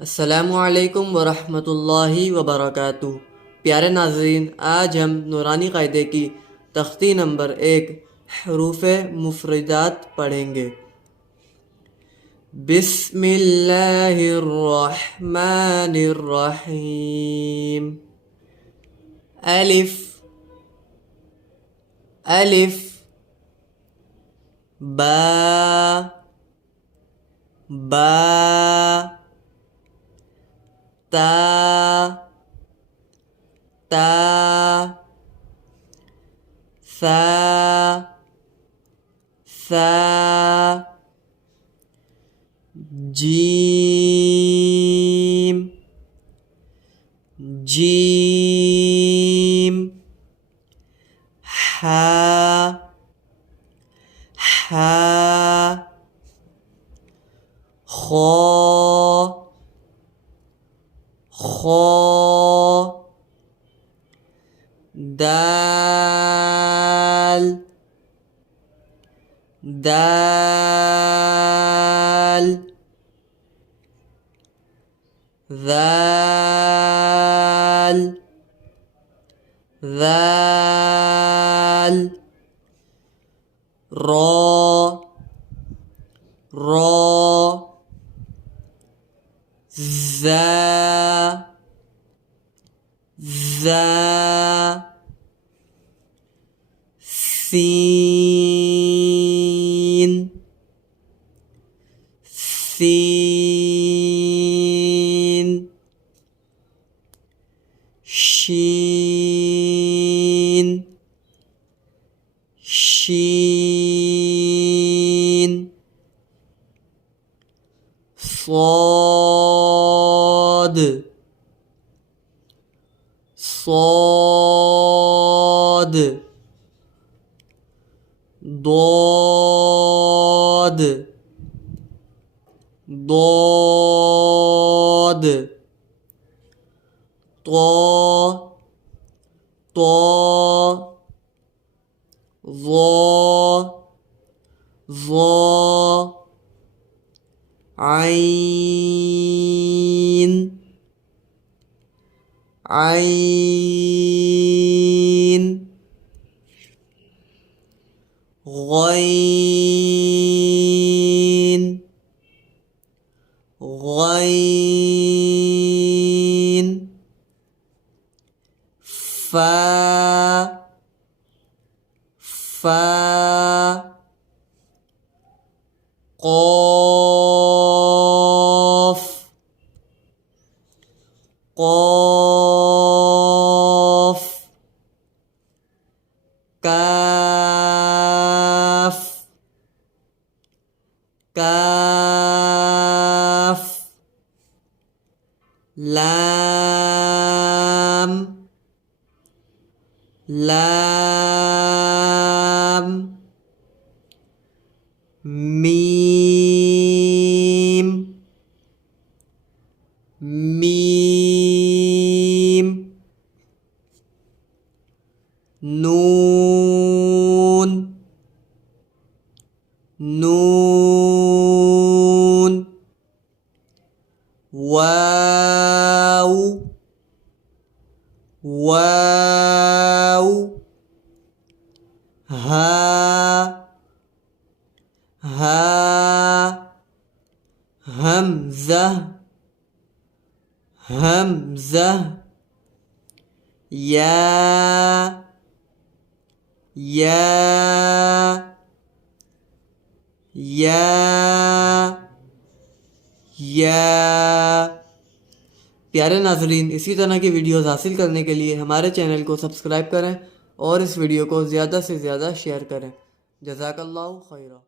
अस्सलामुअलैकुम वरहमतुल्लाहि वबरकातुहू। प्यारे नाज़रीन, आज हम नूरानी क़ायदे की तख्ती नंबर 1 हरूफ़े मुफ़रदात पढ़ेंगे। बिस्मिल्लाहिर्रहमानिर्रहीम। अलिफ अलिफ, बा बा, ता ता, सा सा, जीम जीम, हा हा, खो खो, दाल दाल, ذال ذال، را را، ذا ذا، سين سين، شين شين، صاد صاد، ضاد ضاد، طا طا، ظا ظا، عين عين، غين غين، فا فا، قاف قاف، كاف كاف، لام لام، ميم ميم، نون نون، واو واو، ها ها، همزة همزة، يا يا या या। प्यारे नाजरीन, इसी तरह की वीडियोस हासिल करने के लिए हमारे चैनल को सब्सक्राइब करें और इस वीडियो को ज़्यादा से ज़्यादा शेयर करें। जज़ाकल्लाहु खैरा।